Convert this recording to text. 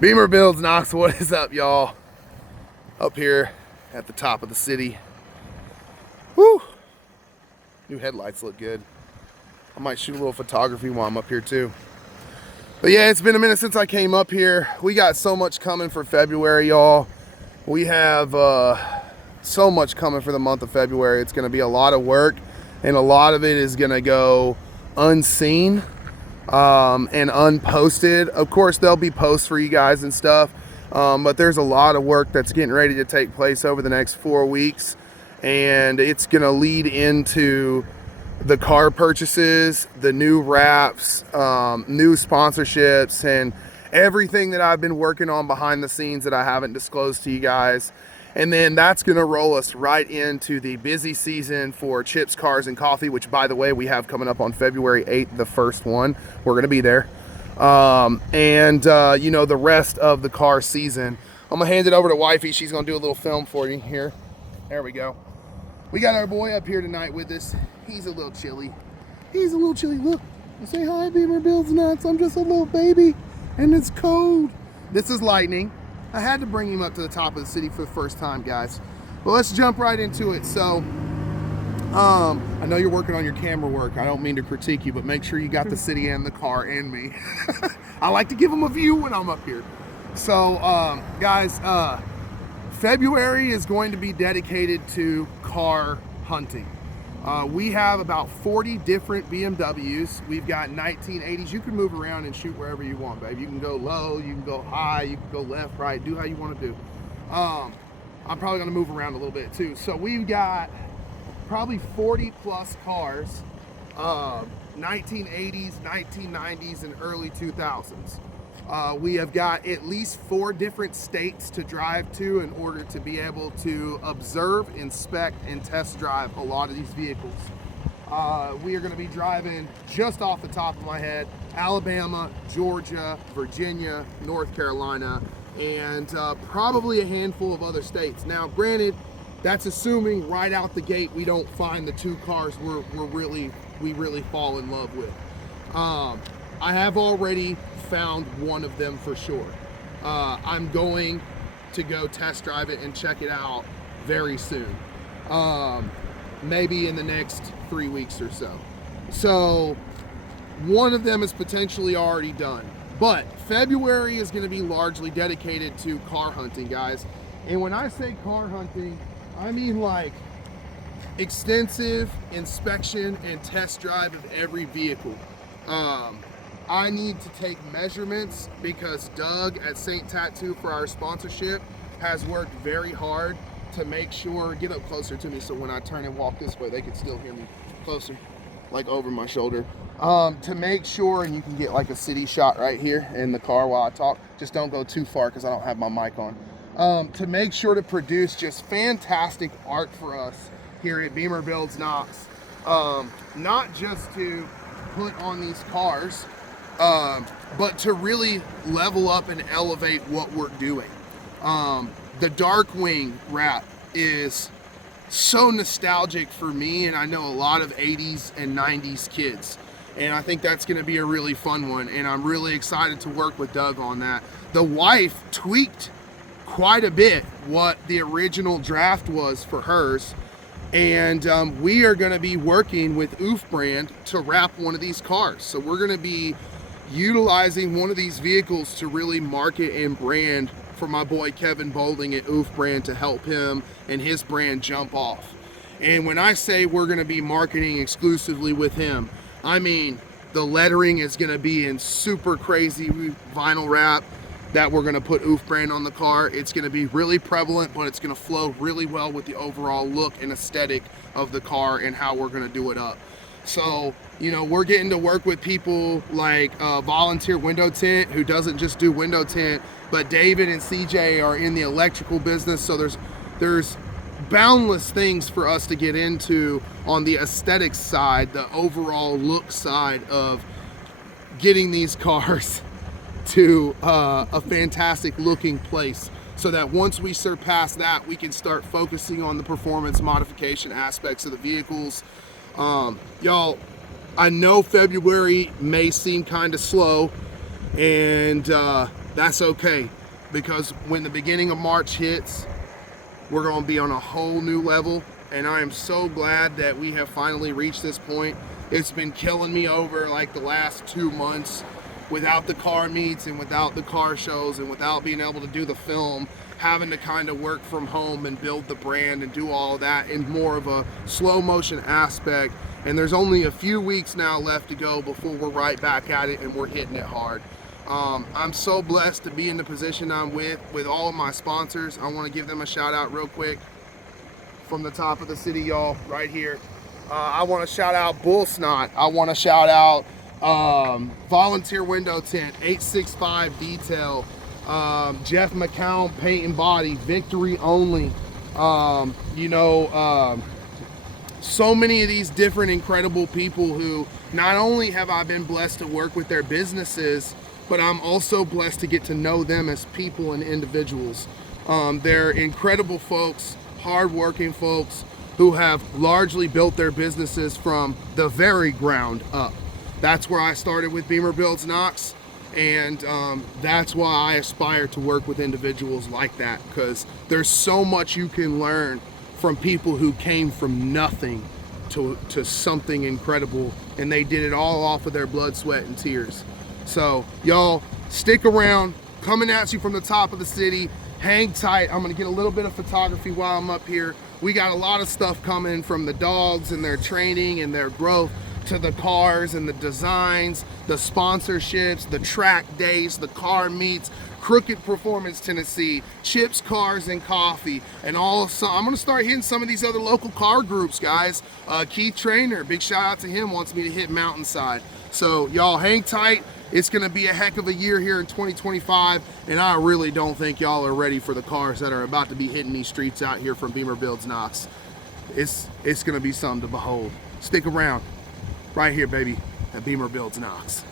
BimmerBuilds Knox, what is up, y'all? Up here at the top of the city. Woo! New headlights look good. I might shoot a little photography while I'm up here too. But yeah, it's been a minute since I came up here. We got so much coming for February, y'all. We have so much coming for the month of February. It's gonna be a lot of work, and a lot of it is gonna go unseen and unposted. Of course, there'll be posts for you guys and stuff, but there's a lot of work that's getting ready to take place over the next 4 weeks, and it's gonna lead into the car purchases, the new wraps, new sponsorships, and everything that I've been working on behind the scenes that I haven't disclosed to you guys. And then that's gonna roll us right into the busy season for chips, cars, and coffee, which, by the way, we have coming up on February 8th, the first one. We're gonna be there. You know, the rest of the car season. I'm gonna hand it over to Wifey. She's gonna do a little film for you here. There we go. We got our boy up here tonight with us. He's a little chilly. He's a little chilly. Look, say hi, BimmerBuilds Knox. I'm just a little baby, and it's cold. This is Lightning. I had to bring him up to the top of the city for the first time, guys. But let's jump right into it. So, I know you're working on your camera work. I don't mean to critique you, but make sure you got the city and the car and me. I like to give them a view when I'm up here. So, guys, February is going to be dedicated to car hunting. We have about 40 different BMWs. We've got 1980s. You can move around and shoot wherever you want, babe. You can go low, you can go high, you can go left, right, do how you want to do. I'm probably going to move around a little bit too. So we've got probably 40 plus cars, 1980s, 1990s, and early 2000s. We have got at least 4 different states to drive to in order to be able to observe, inspect, and test drive a lot of these vehicles. We are going to be driving, just off the top of my head, Alabama, Georgia, Virginia, North Carolina, and probably a handful of other states. Now, granted, that's assuming right out the gate we don't find the 2 cars we really fall in love with. I have already found one of them for sure. I'm going to go test drive it and check it out very soon. Maybe in the next 3 weeks or so. So one of them is potentially already done. But February is going to be largely dedicated to car hunting, guys. And when I say car hunting, I mean like extensive inspection and test drive of every vehicle. I need to take measurements because Doug at St. Tattoo for our sponsorship has worked very hard to make sure, get up closer to me so when I turn and walk this way, they can still hear me closer, like over my shoulder. To make sure, and you can get like a city shot right here in the car while I talk, just don't go too far because I don't have my mic on. To make sure to produce just fantastic art for us here at BimmerBuilds Knox. Not just to put on these cars, but to really level up and elevate what we're doing. The Darkwing wrap is so nostalgic for me, and I know a lot of 80s and 90s kids, and I think that's going to be a really fun one, and I'm really excited to work with Doug on that. The wife tweaked quite a bit what the original draft was for hers, and we are going to be working with Oof brand to wrap one of these cars. So we're going to be utilizing one of these vehicles to really market and brand for my boy Kevin Boulding at Oof brand to help him and his brand jump off. And when I say we're going to be marketing exclusively with him, I mean the lettering is going to be in super crazy vinyl wrap that we're going to put Oof brand on the car. It's going to be really prevalent, but it's going to flow really well with the overall look and aesthetic of the car and how we're going to do it up. So, you know, we're getting to work with people like Volunteer Window Tint, who doesn't just do window tint, but David and CJ are in the electrical business. So there's boundless things for us to get into on the aesthetic side, the overall look side of getting these cars to a fantastic looking place, so that once we surpass that, we can start focusing on the performance modification aspects of the vehicles. Y'all, I know February may seem kind of slow, and that's okay, because when the beginning of March hits, we're going to be on a whole new level, and I am so glad that we have finally reached this point. It's been killing me over like the last 2 months without the car meets and without the car shows and without being able to do the film, having to kind of work from home and build the brand and do all of that in more of a slow motion aspect. And there's only a few weeks now left to go before we're right back at it and we're hitting it hard. I'm so blessed to be in the position I'm with all of my sponsors. I want to give them a shout out real quick from the top of the city, y'all, right here. I want to shout out BullSnot. I want to shout out Volunteer Window Tint, 865 Detail, Jeff McCown Paint and Body, Victory Only. So many of these different incredible people who not only have I been blessed to work with their businesses, but I'm also blessed to get to know them as people and individuals. They're incredible folks, hardworking folks who have largely built their businesses from the very ground up. That's where I started with BimmerBuilds Knox, and that's why I aspire to work with individuals like that, because there's so much you can learn from people who came from nothing to something incredible, and they did it all off of their blood, sweat, and tears. So y'all stick around, coming at you from the top of the city. Hang tight. I'm gonna get a little bit of photography while I'm up here. We got a lot of stuff coming, from the dogs and their training and their growth to the cars and the designs, the sponsorships, the track days, the car meets, Crooked Performance Tennessee, Chips, Cars, and Coffee, and I'm gonna start hitting some of these other local car groups, guys. Keith Trainer, big shout out to him, wants me to hit Mountainside. So y'all hang tight. It's gonna be a heck of a year here in 2025, and I really don't think y'all are ready for the cars that are about to be hitting these streets out here from BimmerBuilds Knox. It's gonna be something to behold. Stick around, right here, baby, at BimmerBuilds Knox.